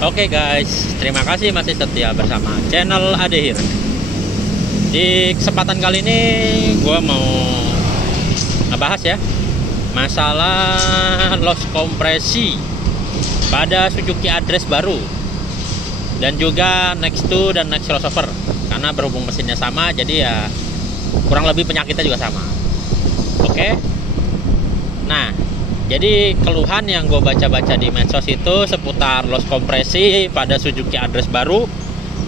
Oke guys, terima kasih masih setia bersama channel Adehir. Di kesempatan kali ini gue mau ngebahas ya masalah loss kompresi pada Suzuki Address baru dan juga Next 2 dan Next Crossover, karena berhubung mesinnya sama jadi ya kurang lebih penyakitnya juga sama. Oke. Nah, jadi keluhan yang gue baca-baca di medsos itu seputar loss kompresi pada Suzuki Address baru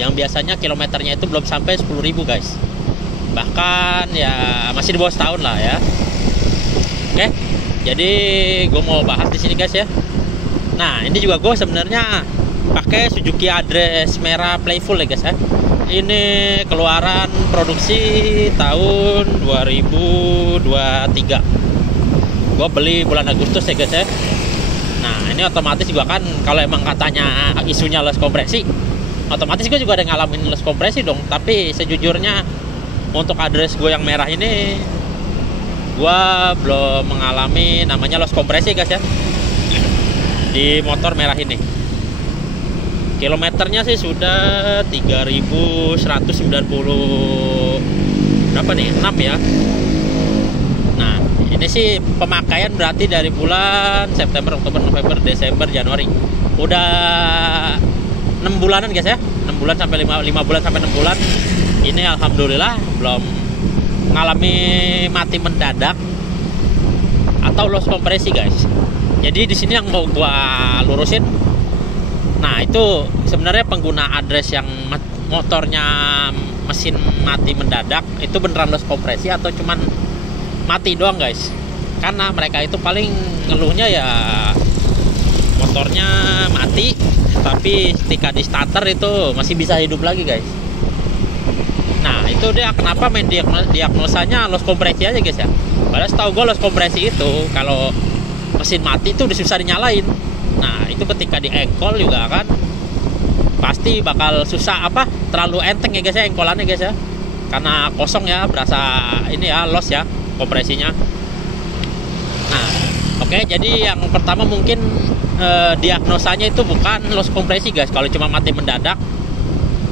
yang biasanya kilometernya itu belum sampai 10.000 guys. Bahkan ya masih di bawah setahun lah ya. Oke. Jadi gue mau bahas di sini guys ya. Nah, ini juga gue sebenarnya pakai Suzuki Address merah Playful ya guys ya. Ini keluaran produksi tahun 2023. Gue beli bulan Agustus ya guys ya. Nah, ini otomatis juga kan kalau emang katanya isunya loss kompresi, otomatis gue juga ada ngalamin loss kompresi dong. Tapi sejujurnya untuk address gue yang merah ini gue belum mengalami namanya loss kompresi guys ya di motor merah ini. Kilometernya sih sudah 3.190 berapa nih, 6 ya. Nah, ini sih pemakaian berarti dari bulan September, Oktober, November, Desember, Januari. Udah 6 bulanan guys ya. 6 bulan sampai 5 bulan sampai 6 bulan. Ini alhamdulillah belum mengalami mati mendadak atau loss kompresi guys. Jadi di sini yang mau gua lurusin, nah itu sebenarnya pengguna address yang motornya mesin mati mendadak itu beneran loss kompresi atau cuman mati doang guys. Karena mereka itu paling ngeluhnya ya motornya mati, tapi ketika di starter itu masih bisa hidup lagi guys. Nah, itu dia kenapa main diagnosanya loss kompresi aja guys ya. Padahal setahu gue loss kompresi itu kalau mesin mati itu udah susah dinyalain. Nah, itu ketika di engkol juga kan pasti bakal susah, terlalu enteng ya guys ya engkolannya guys ya. Karena kosong ya, berasa ini ya loss ya kompresinya. Nah, oke, jadi yang pertama mungkin diagnosanya itu bukan loss kompresi guys. Kalau cuma mati mendadak,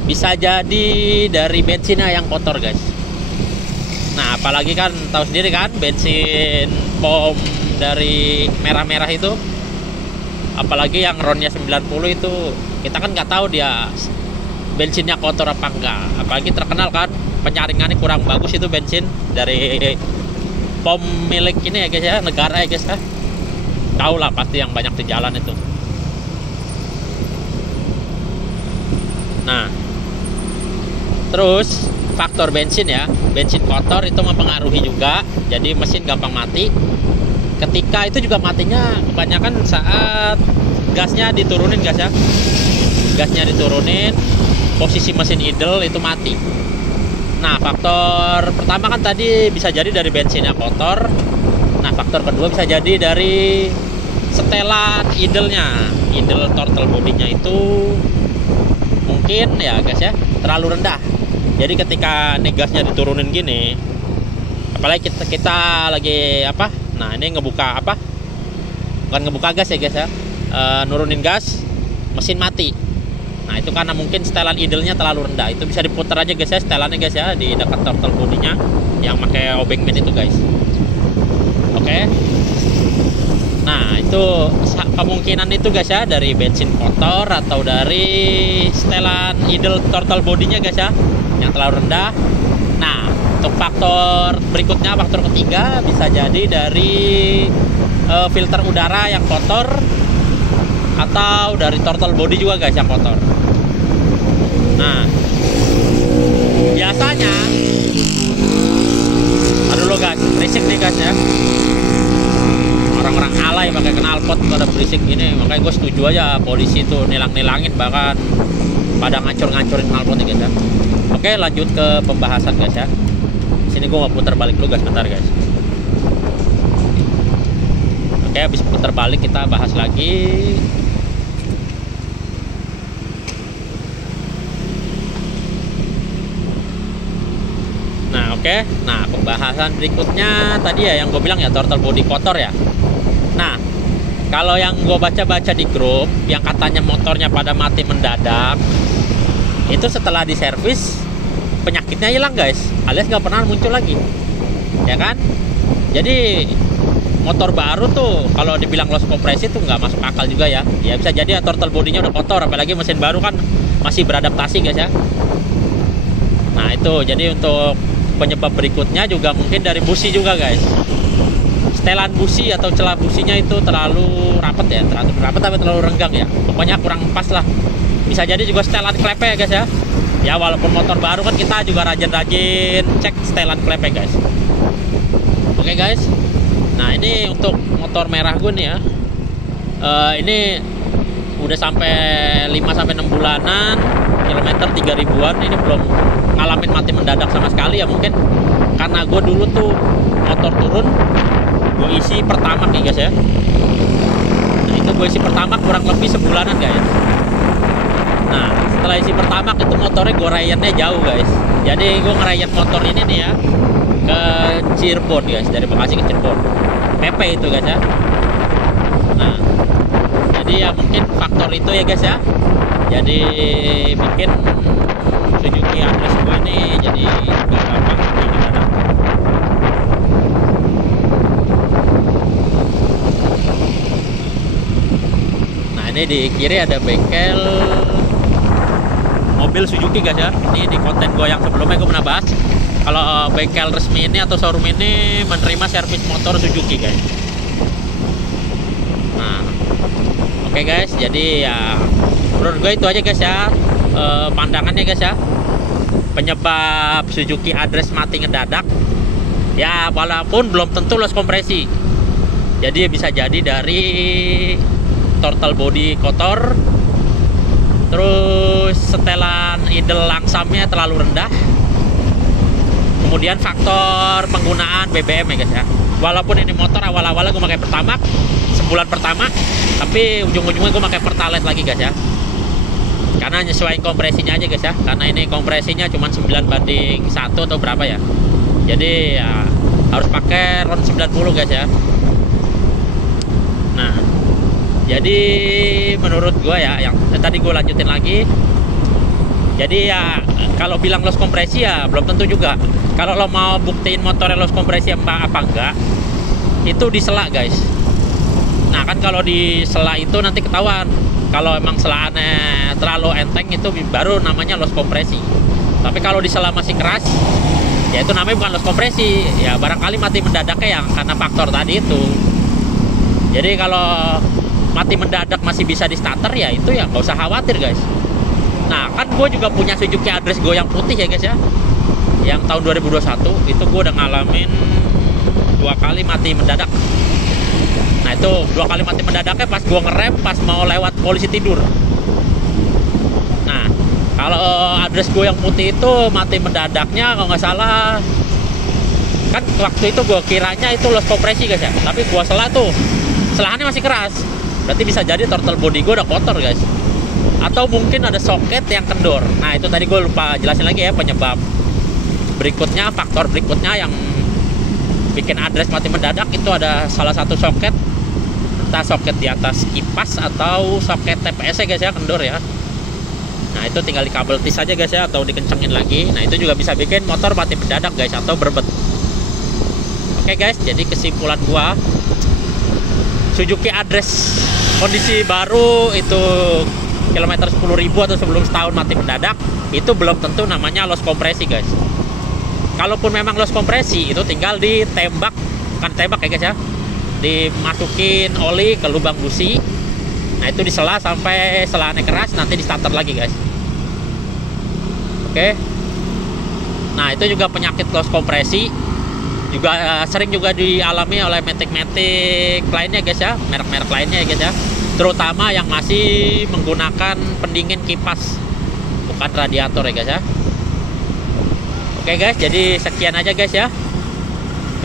bisa jadi dari bensinnya yang kotor guys. Nah, apalagi kan tahu sendiri kan bensin pom dari merah-merah itu, apalagi yang RON-nya 90 itu, kita kan nggak tahu dia bensinnya kotor apa enggak. Apalagi terkenal kan penyaringannya kurang bagus itu bensin dari pom milik ini ya guys ya, negara ya guys ya. Tahu lah pasti yang banyak di jalan itu. Nah, terus faktor bensin ya, bensin kotor itu mempengaruhi juga, jadi mesin gampang mati. Ketika itu juga matinya kebanyakan saat gasnya diturunin guys ya. Gasnya diturunin, posisi mesin idle itu mati. Nah, faktor pertama kan tadi bisa jadi dari bensinnya kotor. Nah, faktor kedua bisa jadi dari setelan idle-nya, idle throttle bodinya itu mungkin ya guys ya terlalu rendah. Jadi ketika nih gasnya diturunin gini, apalagi kita lagi nah ini ngebuka bukan ngebuka gas ya guys ya, nurunin gas, mesin mati. Nah, itu karena mungkin setelan idle-nya terlalu rendah. Itu bisa diputar aja guys ya setelannya guys ya di dekat throttle bodinya yang pakai obeng man itu guys. Oke. Nah, itu kemungkinan itu guys ya dari bensin kotor atau dari setelan idle throttle bodinya guys ya yang terlalu rendah. Nah, untuk faktor berikutnya, faktor ketiga bisa jadi dari filter udara yang kotor atau dari throttle body juga guys yang kotor. Nah, biasanya aduh lo guys, berisik nih guys ya. Orang-orang alay pakai knalpot pada berisik gini, makanya gue setuju aja polisi tuh nilang-nilangin, bahkan pada ngancur-ngancurin knalpotnya guys ya. Oke, lanjut ke pembahasan guys ya. Sini gue mau putar balik dulu guys, bentar guys. Oke, habis putar balik kita bahas lagi. Nah, oke. Nah, pembahasan berikutnya tadi ya yang gue bilang ya throttle body kotor ya. Nah, Kalau yang gue baca-baca di grup yang katanya motornya pada mati mendadak, itu setelah diservis penyakitnya hilang guys, alias nggak pernah muncul lagi, ya kan? Jadi motor baru tuh kalau dibilang loss kompresi tuh nggak masuk akal juga ya. Ya bisa jadi ya, throttle bodinya udah kotor, apalagi mesin baru kan masih beradaptasi guys ya. Nah itu jadi untuk penyebab berikutnya juga mungkin dari busi juga guys. Setelan busi atau celah businya itu terlalu rapat ya, terlalu rapat tapi terlalu renggang ya. Pokoknya kurang pas lah. Bisa jadi juga setelan klepe ya guys ya. Ya walaupun motor baru kan kita juga rajin-rajin cek setelan klepe guys. Oke guys. Nah ini untuk motor merah gue nih ya. Ini udah sampai 5-6 bulanan, kilometer 3000-an. Ini belum ngalamin mati mendadak sama sekali ya. Mungkin karena gue dulu tuh motor turun, gue isi pertamax nih guys ya. Nah itu gue isi pertamax kurang lebih sebulanan guys. Nah setelah isi pertamax itu motornya gue rayannya jauh guys. Jadi gue ngerayan motor ini nih ya ke Cirebon guys, dari Bekasi ke Cirebon PP itu guys ya. Nah jadi ya mungkin faktor itu ya guys ya, jadi bikin Suzuki Address gue ini jadi gak gampang mati mendadak. Nah ini di kiri ada bengkel mobil Suzuki guys ya. Ini di konten gue yang sebelumnya gue pernah bahas kalau bengkel resmi ini atau showroom ini menerima servis motor Suzuki guys. Nah oke guys, jadi ya menurut gue itu aja guys ya, pandangannya guys ya, penyebab Suzuki Address mati ngedadak ya, walaupun belum tentu loss kompresi. Jadi bisa jadi dari throttle body kotor, terus setelan idle langsamnya terlalu rendah, kemudian faktor penggunaan BBM ya guys ya. Walaupun ini motor awal-awalnya gue pakai pertamax sebulan pertama, tapi ujung-ujungnya gue pakai pertalite lagi guys ya, karena nyesuaiin kompresinya aja guys ya. Karena ini kompresinya cuma 9:1 atau berapa ya, jadi ya harus pakai RON 90 guys ya. Nah jadi menurut gue ya, yang tadi gue lanjutin lagi, jadi ya kalau bilang loss kompresi ya belum tentu juga. Kalau lo mau buktiin motornya loss kompresi apa enggak, itu disela guys. Nah kan kalau disela itu nanti ketahuan. Kalau emang selaannya terlalu enteng itu baru namanya loss kompresi. Tapi kalau disela masih keras, ya itu namanya bukan loss kompresi. Ya barangkali mati mendadaknya yang karena faktor tadi itu. Jadi kalau mati mendadak masih bisa di starter ya itu ya nggak usah khawatir guys. Nah kan gue juga punya Suzuki Address gue yang putih ya guys ya, yang tahun 2021 itu gue udah ngalamin 2 kali mati mendadak. Nah itu 2 kali mati mendadaknya pas gue ngerem pas mau lewat polisi tidur. Nah kalau Address gue yang putih itu mati mendadaknya kalau nggak salah kan waktu itu gue kiranya itu loss kompresi guys ya, tapi gue tuh selahannya masih keras. Berarti bisa jadi throttle body gue udah kotor guys, atau mungkin ada soket yang kendor. Nah itu tadi gue lupa jelasin lagi ya, penyebab berikutnya, faktor berikutnya yang bikin Address mati mendadak itu ada salah satu soket, entah soket di atas kipas atau soket TPS ya guys ya, kendor ya. Nah itu tinggal di kabel tis aja guys ya, atau dikencengin lagi. Nah itu juga bisa bikin motor mati mendadak guys, atau berbet. Oke guys, jadi kesimpulan gua, Suzuki Address kondisi baru itu kilometer 10.000 atau sebelum setahun mati mendadak, itu belum tentu namanya loss kompresi guys. Kalaupun memang loss kompresi, itu tinggal ditembak, kan tembak ya guys ya, dimasukin oli ke lubang busi. Nah itu disela sampai selaannya keras, nanti di starter lagi guys. Oke. Nah itu juga penyakit loss kompresi juga sering juga dialami oleh metik-metik lainnya guys ya, merek-merek lainnya ya guys ya, terutama yang masih menggunakan pendingin kipas bukan radiator ya guys ya. Oke guys, jadi sekian aja guys ya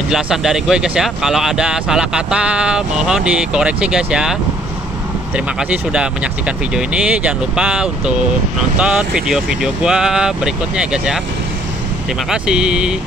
penjelasan dari gue guys ya. Kalau ada salah kata mohon dikoreksi guys ya. Terima kasih sudah menyaksikan video ini. Jangan lupa untuk nonton video-video gue berikutnya ya guys ya. Terima kasih.